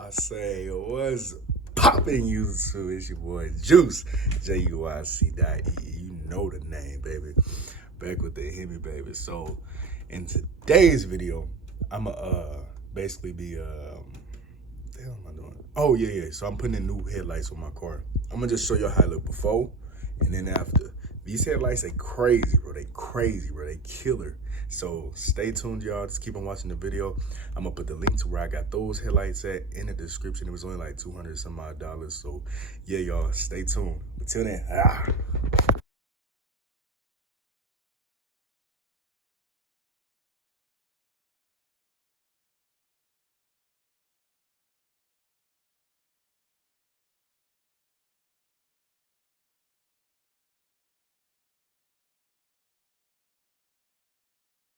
I say, what's poppin' YouTube? It's your boy Juice, juic.ee. You know the name, baby. Back with the Hemi, baby. So, in today's video, I'ma basically be what the hell am I doing? Oh yeah. So I'm putting in new headlights on my car. I'm gonna just show you how it look before and then after. These headlights are crazy, bro. They crazy, bro. They killer. So stay tuned, y'all. Just keep on watching the video. I'm gonna put the link to where I got those headlights at in the description. It was only like $200 some odd. So yeah, y'all, stay tuned. Until then,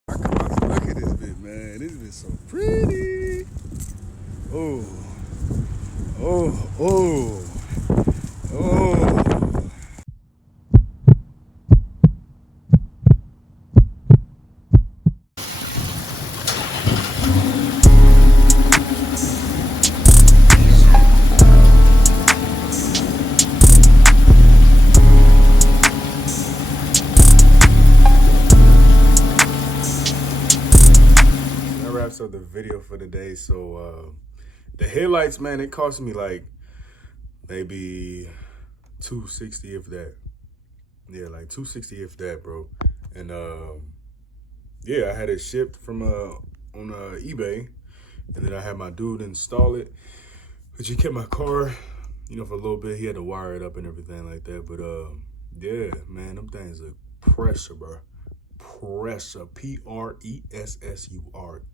Look at this bitch, man. This bitch so pretty. Oh, oh, oh, oh. That wraps up the video for today. So the headlights, man, it cost me like maybe $260 if that. Yeah, like $260 if that, bro. And yeah, I had it shipped from on eBay, and then I had my dude install it. But he kept my car, you know, for a little bit. He had to wire it up and everything like that. But yeah, man, them things are pressure, bro. Pressure, Pressure,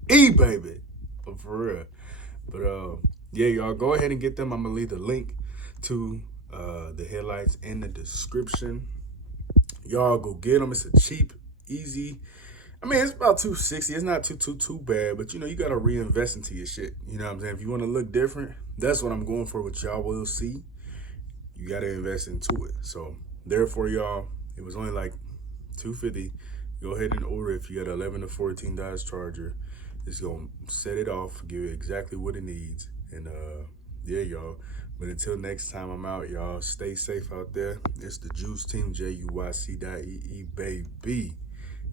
baby, for real. But yeah, y'all go ahead and get them. I'm gonna leave the link to the headlights in the description. Y'all go get them. It's a cheap, easy. I mean, it's about $260. It's not too bad, but you know, you gotta reinvest into your shit. You know what I'm saying? If you want to look different, that's what I'm going for. What y'all will see, you gotta invest into it. So therefore, y'all, it was only like $250. Go ahead and order if you got an 11 to 14 Dodge Charger. It's gonna set it off, give it exactly what it needs, and yeah, y'all. But until next time, I'm out, y'all. Stay safe out there. It's the Juice Team, juic.ee, baby.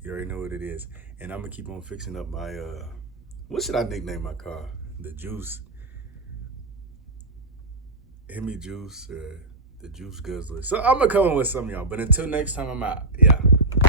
You already know what it is. And I'm gonna keep on fixing up my what should I nickname my car? The Juice, Hemi Juice, the Juice Guzzler. So I'm gonna come in with some, y'all. But until next time, I'm out. Yeah.